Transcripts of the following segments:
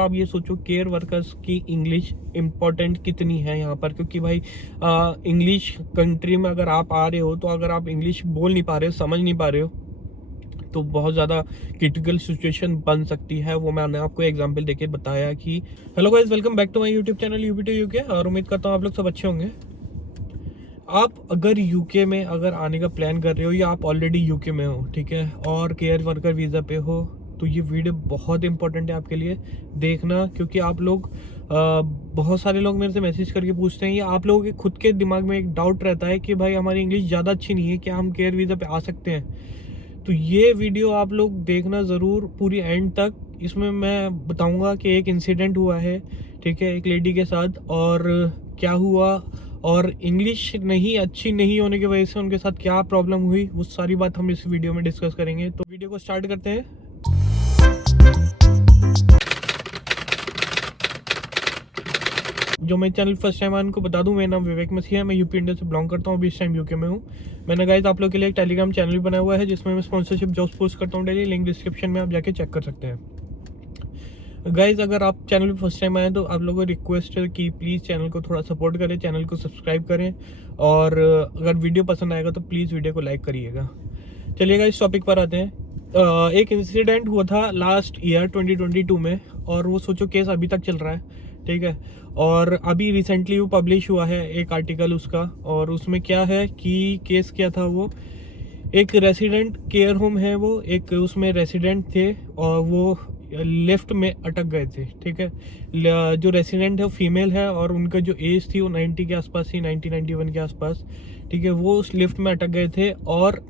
आप ये सोचो केयर वर्कर्स की इंग्लिश इम्पोर्टेंट कितनी है यहाँ पर, क्योंकि भाई इंग्लिश कंट्री में अगर आप आ रहे हो तो अगर आप इंग्लिश बोल नहीं पा रहे हो, समझ नहीं पा रहे हो, तो बहुत ज़्यादा क्रिटिकल सिचुएशन बन सकती है। वो मैंने आपको एग्जांपल देके बताया कि hello guys, welcome back to my YouTube channel UP to UK, और उम्मीद करता हूँ आप लोग सब अच्छे होंगे। आप अगर यूके में अगर आने का प्लान कर रहे हो या आप ऑलरेडी यूके में हो, ठीक है, और केयर वर्कर वीज़ा पे हो, तो ये वीडियो बहुत इंपॉर्टेंट है आपके लिए देखना, क्योंकि आप लोग बहुत सारे लोग मेरे से मैसेज करके पूछते हैं, या आप लोगों के खुद के दिमाग में एक डाउट रहता है कि भाई हमारी इंग्लिश ज़्यादा अच्छी नहीं है, क्या हम केयर वीज़ा पे आ सकते हैं। तो ये वीडियो आप लोग देखना ज़रूर पूरी एंड तक। इसमें मैं बताऊंगा कि एक इंसिडेंट हुआ है, ठीक है, एक लेडी के साथ, और क्या हुआ, और इंग्लिश नहीं अच्छी नहीं होने की वजह से उनके साथ क्या प्रॉब्लम हुई, वो सारी बात हम इस वीडियो में डिस्कस करेंगे। तो वीडियो को स्टार्ट करते हैं। जो मेरे चैनल फर्स्ट टाइम आया उनको बता दूं, मेरा नाम विवेक मसीह है, मैं यूपी इंडिया से बिलोंग करता हूं, अभी इस टाइम यूके में हूं। मैंने गाइस आप लोग के लिए एक टेलीग्राम चैनल भी बनाया हुआ है जिसमें मैं स्पॉन्सरशिप जॉब्स पोस्ट करता हूं डेली, लिंक डिस्क्रिप्शन में आप जाके चेक कर सकते हैं। गाइज अगर आप चैनल पर फर्स्ट टाइम आए तो आप लोगों को रिक्वेस्ट है कि प्लीज़ चैनल को थोड़ा सपोर्ट करें, चैनल को सब्सक्राइब करें, और अगर वीडियो पसंद आएगा तो प्लीज़ वीडियो को लाइक करिएगा। चलिएगा इस टॉपिक पर आते हैं। एक इंसिडेंट हुआ था लास्ट ईयर 2022 में, और वो सोचो केस अभी तक चल रहा है, ठीक है, और अभी रिसेंटली वो पब्लिश हुआ है एक आर्टिकल उसका, और उसमें क्या है कि केस क्या था, वो एक रेसिडेंट केयर होम है, वो एक उसमें रेसिडेंट थे और वो लिफ्ट में अटक गए थे, ठीक है। जो रेसिडेंट है वो फीमेल है और उनका जो एज थी वो 90 के आसपास थी, 90-91 के आसपास, ठीक है। वो उस लिफ्ट में अटक गए थे, और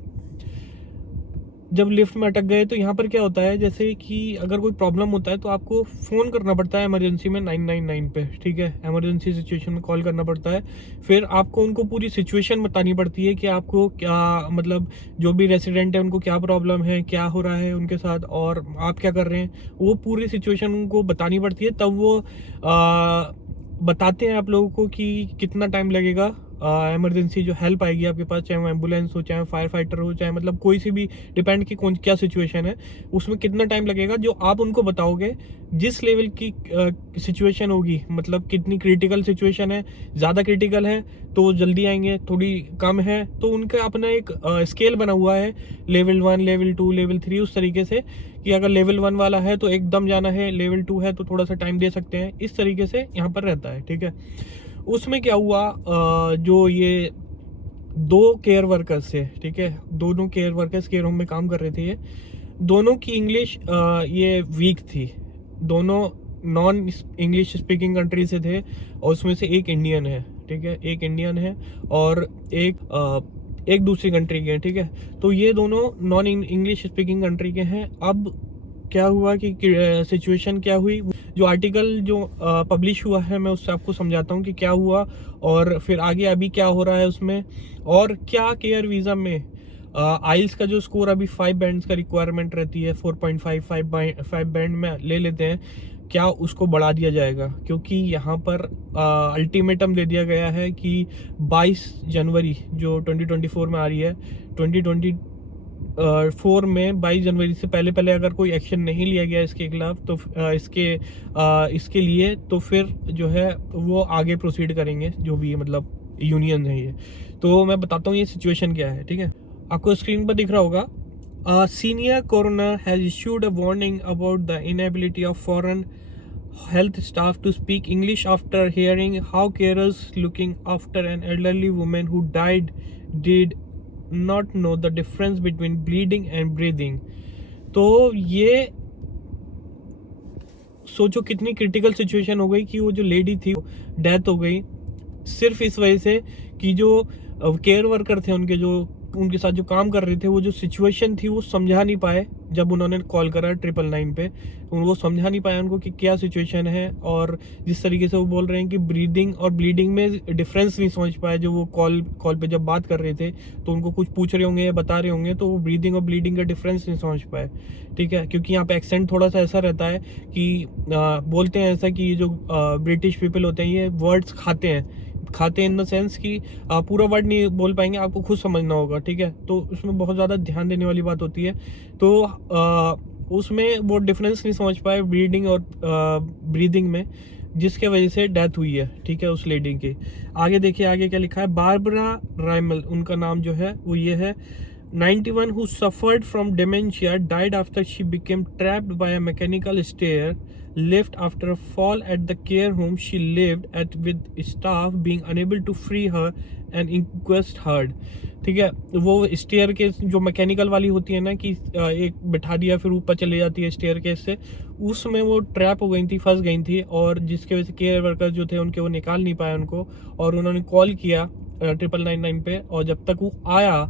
जब लिफ्ट में अटक गए तो यहाँ पर क्या होता है, जैसे कि अगर कोई प्रॉब्लम होता है तो आपको फ़ोन करना पड़ता है इमरजेंसी में 999 पे, ठीक है, इमरजेंसी सिचुएशन में कॉल करना पड़ता है। फिर आपको उनको पूरी सिचुएशन बतानी पड़ती है कि आपको क्या, मतलब जो भी रेसिडेंट है उनको क्या प्रॉब्लम है, क्या हो रहा है उनके साथ, और आप क्या कर रहे हैं, वो पूरी सिचुएशन उनको बतानी पड़ती है। तब वो बताते हैं आप लोगों को कि कितना टाइम लगेगा इमरजेंसी जो हेल्प आएगी आपके पास, चाहे वो एम्बुलेंस हो, चाहे फायर फाइटर हो, चाहे मतलब कोई सी भी, डिपेंड की कौन क्या सिचुएशन है, उसमें कितना टाइम लगेगा जो आप उनको बताओगे। जिस लेवल की सिचुएशन होगी, मतलब कितनी क्रिटिकल सिचुएशन है, ज़्यादा क्रिटिकल है तो जल्दी आएंगे, थोड़ी कम है तो उनका अपना एक स्केल बना हुआ है, लेवल 1, लेवल 2, लेवल 3, उस तरीके से कि अगर लेवल 1 वाला है तो एकदम जाना है, लेवल 2 है तो थोड़ा सा टाइम दे सकते हैं, इस तरीके से यहाँ पर रहता है, ठीक है। उसमें क्या हुआ, जो ये दो केयर वर्कर्स थे, ठीक है, दोनों केयर वर्कर्स केयर होम में काम कर रहे थे, ये दोनों की इंग्लिश ये वीक थी, दोनों नॉन इंग्लिश स्पीकिंग कंट्री से थे, और उसमें से एक इंडियन है, ठीक है, एक इंडियन है और एक दूसरी कंट्री के हैं, ठीक है। तो ये दोनों नॉन इंग्लिश स्पीकिंग कंट्री के हैं। अब क्या हुआ कि सिचुएशन क्या हुई, जो आर्टिकल जो पब्लिश हुआ है मैं उससे आपको समझाता हूँ कि क्या हुआ, और फिर आगे अभी क्या हो रहा है उसमें, और क्या केयर वीज़ा में आइल्स का जो स्कोर अभी 5 बैंड्स का रिक्वायरमेंट रहती है, 4.5 बैंड में ले लेते हैं, क्या उसको बढ़ा दिया जाएगा, क्योंकि यहाँ पर अल्टीमेटम दे दिया गया है कि 22 जनवरी जो 2024 में आ रही है, 2024 में 22 जनवरी से पहले पहले अगर कोई एक्शन नहीं लिया गया इसके खिलाफ, तो इसके लिए तो फिर जो है वो आगे प्रोसीड करेंगे, जो भी मतलब यूनियन है ये। तो मैं बताता हूँ ये सिचुएशन क्या है, ठीक है, आपको स्क्रीन पर दिख रहा होगा। Senior coroner has issued a warning about the inability of foreign health staff to speak English after hearing how carers looking after an elderly woman who died did not know the difference between bleeding and breathing। तो ये सोचो कितनी critical situation हो गई कि वो जो lady थी डेथ हो गई, सिर्फ इस वजह से कि जो केयर वर्कर थे उनके जो उनके साथ जो काम कर रहे थे, वो जो सिचुएशन थी वो समझा नहीं पाए। जब उन्होंने कॉल करा 999 पे, वो समझा नहीं पाया उनको कि क्या सिचुएशन है, और जिस तरीके से वो बोल रहे हैं कि ब्रीदिंग और ब्लीडिंग में डिफरेंस नहीं समझ पाए। जो वो कॉल पे जब बात कर रहे थे तो उनको कुछ पूछ रहे होंगे या बता रहे होंगे, तो वो ब्रीदिंग और ब्लीडिंग का डिफरेंस नहीं समझ पाए, ठीक है, क्योंकि यहाँ पे एक्सेंट थोड़ा सा ऐसा रहता है कि बोलते हैं ऐसा कि ये जो ब्रिटिश पीपल होते हैं ये वर्ड्स खाते इन द सेंस कि पूरा वर्ड नहीं बोल पाएंगे, आपको खुद समझना होगा, ठीक है। तो उसमें बहुत ज़्यादा ध्यान देने वाली बात होती है। तो उसमें वो डिफरेंस नहीं समझ पाए ब्रीडिंग और ब्रीदिंग में, जिसके वजह से डेथ हुई है, ठीक है, उस लेडी की। आगे देखिए आगे क्या लिखा है। बारबरा राइमल उनका नाम जो है वो ये है। 91 who suffered from dementia died after she became trapped by a mechanical stair lift after a fall at the care home she lived at, with staff being unable to free her and inquest heard। ठीक है, वो stair case जो mechanical वाली होती है ना कि एक बिठा दिया फिर ऊपर चले जाती है स्टेयर केस से, उसमें वो ट्रैप हो गई थी, फंस गई थी, और जिसके वजह से केयर वर्कर जो थे उनके वो निकाल नहीं पाए उनको, और उन्होंने कॉल किया 999 पे, और जब तक वो आया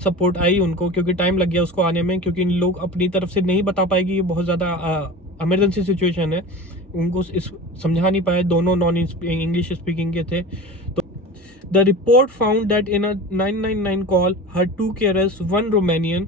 सपोर्ट आई उनको, क्योंकि टाइम लग गया उसको आने में, क्योंकि इन लोग अपनी तरफ से नहीं बता पाएगी, ये बहुत ज़्यादा इमरजेंसी सिचुएशन है, उनको इस समझा नहीं पाए, दोनों नॉन इंग्लिश स्पीकिंग के थे। तो the report found that in a 999 call her 2 carers, 1 Romanian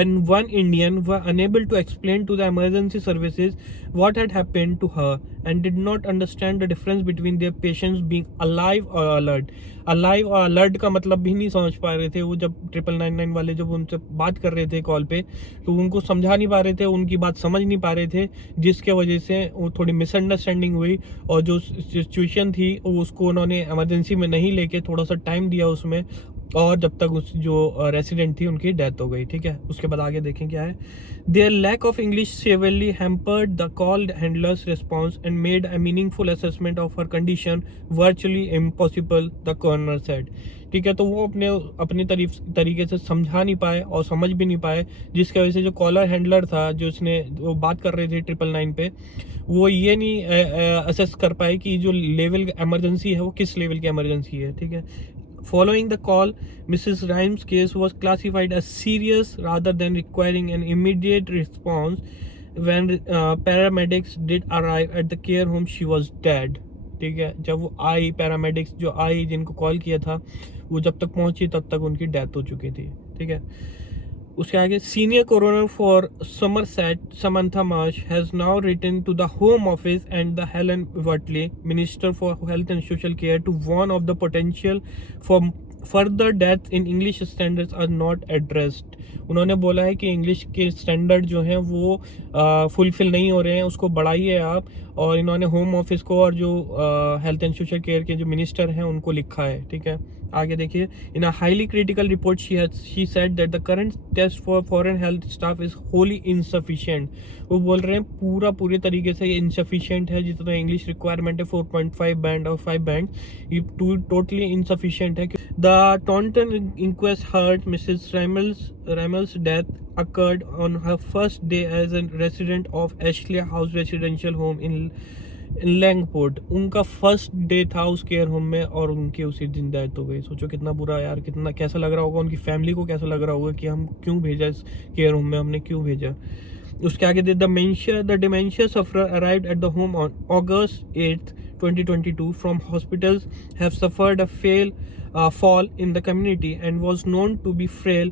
and 1 Indian, were unable to explain to the emergency services what had happened to her and did not understand the difference between their patients being alive or alert। alive और alert का मतलब भी नहीं समझ पा रहे थे वो, जब 999 वाले जब उनसे बात कर रहे थे कॉल पे, तो उनको समझा नहीं पा रहे थे, उनकी बात समझ नहीं पा रहे थे, जिसके वजह से वो थोड़ी मिसअंडरस्टैंडिंग हुई, और जो सिचुएशन थी उसको उन्होंने इमरजेंसी में नहीं लेके थोड़ा सा टाइम दिया उसमें, और जब तक उस जो रेसिडेंट थी उनकी डेथ हो गई। ठीक है, उसके बाद आगे देखें क्या है। There lack of English severely hampered the call handlers response and made a meaningful assessment of her condition virtually impossible, the coroner said. ठीक है, तो वो अपने तरीके से समझा नहीं पाए और समझ भी नहीं पाए, जिसकी वजह से जो कॉलर हैंडलर था जो उसने वो बात कर रहे थे 999 पे, वो ये नहीं असेस कर पाए कि जो लेवल इमरजेंसी है वो किस लेवल की इमरजेंसी है। ठीक है, following the call, Mrs. Rhimes' case was classified as serious rather than requiring an immediate response। When paramedics did arrive at the care home, she was dead। ठीक है, जब वो आई, पैरामेडिक्स जो आई जिनको कॉल किया था, वो जब तक पहुंची तब तक उनकी डेथ हो चुकी थी। ठीक है, उसके आगे senior coroner for Somerset Samantha Marsh has now written to the Home Office and the Helen Whately minister for health and social care to warn of the potential for further death in English standards are not addressed. उन्होंने बोला है कि English के standard जो हैं वो fulfil नहीं हो रहे हैं, उसको बढ़ाइए आप। और इन्होंने होम ऑफिस को और जो हेल्थ एंड सोशल केयर के जो मिनिस्टर हैं उनको लिखा है। ठीक है, आगे देखिए। In a highly critical report she said that the current test for foreign health staff is wholly insufficient. वो बोल रहे हैं पूरे तरीके से ये इनसफिशिएंट है, जितना इंग्लिश रिक्वायरमेंट है 4.5 बैंड और 5 बैंड, ये टोटली इनसफिशिएंट है। The Taunton inquest heard Mrs Ramel's death occurred on her first day as a resident of Ashley House residential home in लैंगपोर्ट। उनका फर्स्ट डे था उस केयर होम में और उनकी उसी दिन डेथ हो गई। सोचो कितना बुरा यार, कितना कैसा लग रहा होगा उनकी फैमिली को, कैसा लग रहा होगा कि हम क्यों भेजा इस केयर होम में, हमने क्यों भेजा। उसके आगे the dementia sufferer arrived at the home on August 8, 2022 from hospitals have suffered a fall in the community and was known to be frail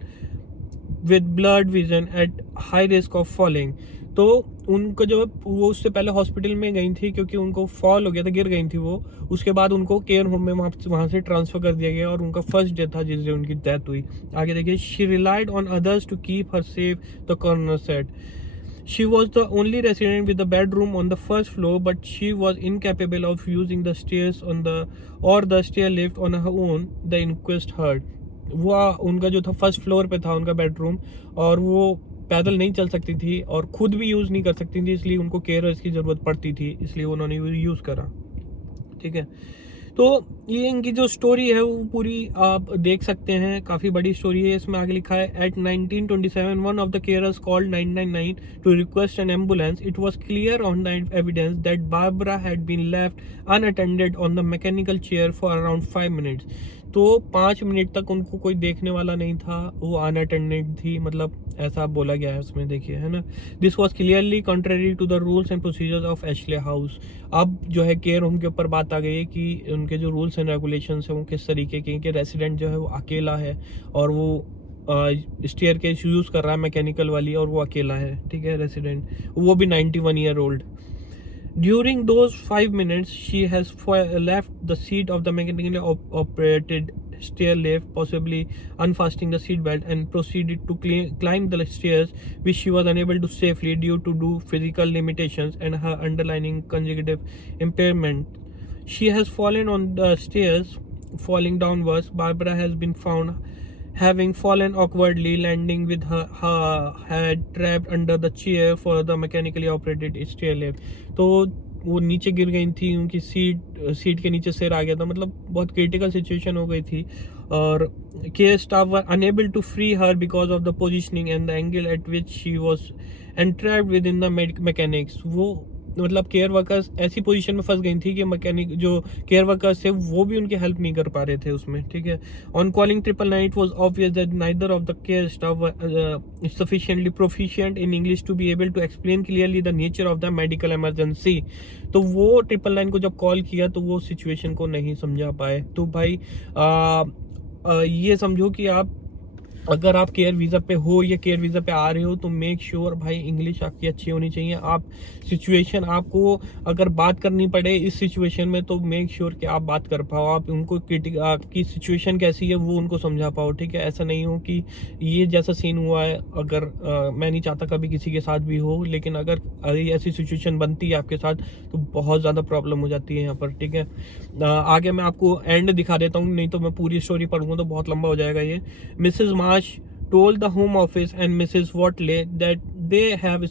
with blurred vision at high risk of falling। तो उनको जो वो उससे पहले hospital में गई थी क्योंकि उनको फॉल हो गया था, गिर गई थी वो। उसके बाद उनको केयर होम में वहाँ से ट्रांसफ़र कर दिया गया और उनका फर्स्ट डे था जिस दिन उनकी डेथ हुई। आगे देखिए। She relied on others to keep her safe, the coroner said. She was the only resident with a bedroom on the first floor, but she was incapable of using the stairs or the stair lift on her own, the inquest heard। वो उनका जो था first floor पे था उनका bedroom, और वो पैदल नहीं चल सकती थी और खुद भी यूज़ नहीं कर सकती थी, इसलिए उनको केयरर्स की ज़रूरत पड़ती थी, इसलिए उन्होंने यूज़ करा। ठीक है, तो ये इनकी जो स्टोरी है वो पूरी आप देख सकते हैं, काफ़ी बड़ी स्टोरी है। इसमें आगे लिखा है at 1927 one of the carers called 999 to request an ambulance. It was clear on the evidence that Barbara had been left unattended on the mechanical chair for around 5 minutes. तो 5 मिनट तक उनको कोई देखने वाला नहीं था, वो अनअटेंडेड थी, मतलब ऐसा बोला गया है उसमें, देखिए, है ना। This was clearly contrary to the rules and procedures of Ashley House. अब जो है केयर होम के ऊपर बात आ गई है कि उनके जो रूल्स एंड रेगुलेशंस हैं वो किस तरीके के, कि रेसिडेंट जो है वो अकेला है और वो स्टेयर केस यूज़ कर रहा है मैकेनिकल वाली, और वो अकेला है। ठीक है, रेसिडेंट, वो भी 91 year old. During those 5 minutes, she has left the seat of the mechanically operated stair lift, possibly unfastening the seat belt, and proceeded to climb the stairs, which she was unable to safely due to physical limitations and her underlying cognitive impairment. She has fallen on the stairs, falling downwards. Barbara has been found having fallen awkwardly, landing with her head trapped under the chair for the mechanically operated stair lift. तो वो नीचे गिर गई थी, उनकी seat के नीचे सिर आ गया था, मतलब बहुत क्रिटिकल सिचुएशन हो गई थी. और care staff were unable to free her because of the positioning and the angle at which she was entrapped within the mechanics. वो मतलब केयर वर्कर्स ऐसी पोजीशन में फंस गई थी कि मैकेनिक जो केयर वर्कर्स थे वो भी उनकी हेल्प नहीं कर पा रहे थे उसमें. ठीक है. On calling 999 it was obvious that neither of the care staff sufficiently proficient in English to be able to explain clearly the nature of the medical emergency. तो वो 999 को जब कॉल किया तो वो सिचुएशन को नहीं समझा पाए. तो भाई ये समझो कि आप अगर आप केयर वीज़ा पे हो या केयर वीज़ा पे आ रहे हो तो मेक श्योर भाई इंग्लिश आपकी अच्छी होनी चाहिए. आप सिचुएशन आपको अगर बात करनी पड़े इस सिचुएशन में तो मेक श्योर कि आप बात कर पाओ, आप उनको आपकी सिचुएशन कैसी है वो उनको समझा पाओ. ठीक है. ऐसा नहीं हो कि ये जैसा सीन हुआ है, अगर मैं नहीं चाहता कभी किसी के साथ भी हो, लेकिन अगर ऐसी सिचुएशन बनती है आपके साथ तो बहुत ज़्यादा प्रॉब्लम हो जाती है यहाँ पर. ठीक है. आगे मैं आपको एंड दिखा देता हूँ, नहीं तो मैं पूरी स्टोरी पढ़ूंगा तो बहुत लंबा हो जाएगा ये. Mrs Marsh told the Home Office and Mrs. Watley that they have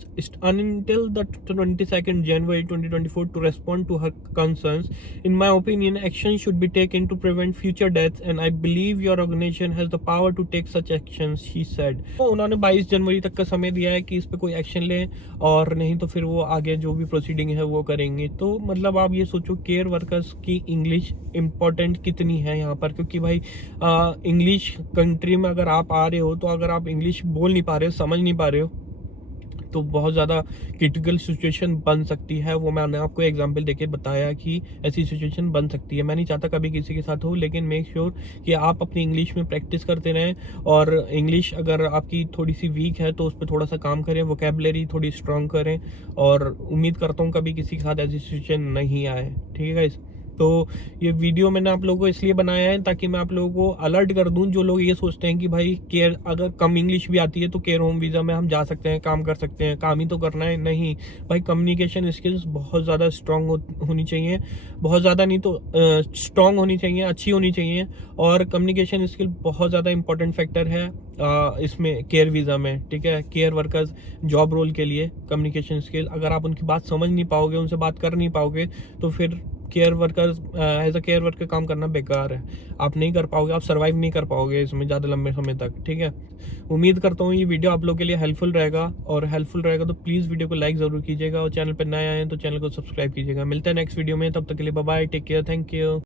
until the 22nd January 2024 to respond to her concerns. In my opinion, action should be taken to prevent future deaths and I believe your organization has the power to take such actions, she said. तो उन्होंने 22 जनवरी तक का समय दिया है कि इस पे कोई एक्शन लें और नहीं तो फिर वो आगे जो भी प्रोसीडिंग है वो करेंगे. तो मतलब आप ये सोचो केयर वर्कर्स की इंग्लिश इम्पोर्टेंट कितनी है यहाँ पर, क्योंकि भाई इंग्लिश कंट्री में अगर आप आ रहे हो तो अगर आप इंग्लिश बोल नहीं पा रहे हो, समझ नहीं पा रहे हो तो बहुत ज़्यादा क्रिटिकल सिचुएशन बन सकती है. वो मैंने आपको एग्जांपल देके बताया कि ऐसी सिचुएशन बन सकती है. मैं नहीं चाहता कभी किसी के साथ हो, लेकिन मेक श्योर कि आप अपनी इंग्लिश में प्रैक्टिस करते रहें और इंग्लिश अगर आपकी थोड़ी सी वीक है तो उस पर थोड़ा सा काम करें, वोकैबुलरी थोड़ी स्ट्रॉन्ग करें और उम्मीद करता हूँ कभी किसी के साथ ऐसी सिचुएशन नहीं आए. ठीक है गाइस. तो ये वीडियो मैंने आप लोगों को इसलिए बनाया है ताकि मैं आप लोगों को अलर्ट कर दूं जो लोग ये सोचते हैं कि भाई केयर अगर कम इंग्लिश भी आती है तो केयर होम वीज़ा में हम जा सकते हैं, काम कर सकते हैं, काम ही तो करना है. नहीं भाई, कम्युनिकेशन स्किल्स बहुत ज़्यादा स्ट्रांग होनी चाहिए, बहुत ज़्यादा नहीं तो स्ट्रांग होनी चाहिए, अच्छी होनी चाहिए. और कम्युनिकेशन स्किल बहुत ज़्यादा इंपॉर्टेंट फैक्टर है इसमें केयर वीज़ा में. ठीक है. केयर वर्कर्स जॉब रोल के लिए कम्युनिकेशन स्किल, अगर आप उनकी बात समझ नहीं पाओगे, उनसे बात कर नहीं पाओगे तो फिर care workers as a care worker काम करना बेकार है. आप नहीं कर पाओगे, आप सर्वाइव नहीं कर पाओगे इसमें ज़्यादा लंबे समय तक. ठीक है. उम्मीद करता हूँ ये वीडियो आप लोगों के लिए हेल्पफुल रहेगा, और हेल्पफुल रहेगा तो प्लीज़ वीडियो को लाइक ज़रूर कीजिएगा और चैनल पर नए आए हैं तो चैनल को सब्सक्राइब कीजिएगा. मिलते हैं नेक्स्ट वीडियो में, तब तक के लिए bye bye, take care, thank you.